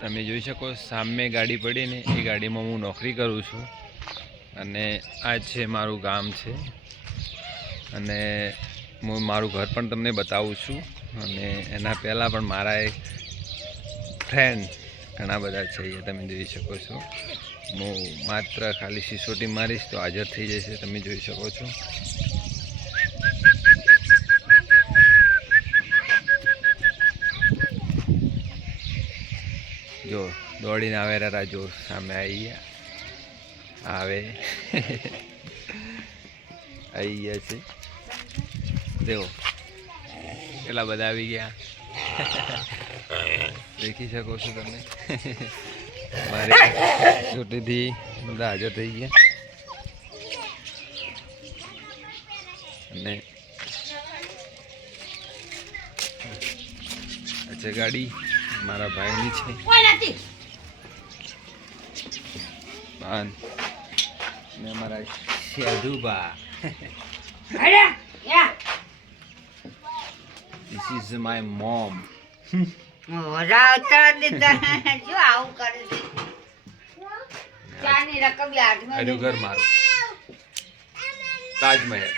તમે જોઈ શકો સામે ગાડી પડી ને એ ગાડીમાં હું નોકરી કરું છું અને આ છે મારું ગામ છે અને હું મારું ઘર પણ તમને બતાવું છું અને એના પહેલાં પણ મારા એક ફ્રેન્ડ ઘણા બધા છે એ તમે જોઈ શકો છો હું માત્ર ખાલી સિસોટી મારીશ તો હાજર થઈ જશે તમે જોઈ શકો છો જો દોડીને આવે રા જો સામે આવી ગયા આવે આવી ગયા છે દેવો કેટલા બધા આવી ગયા દેખી શકો છો તમે મારે છોટીથી બધા હાજર થઈ ગયા અને અચ્છા ગાડી મારા ભાઈની છે ને મારા સાધુબા This is my mom. ઘર મારું તાજમહેલ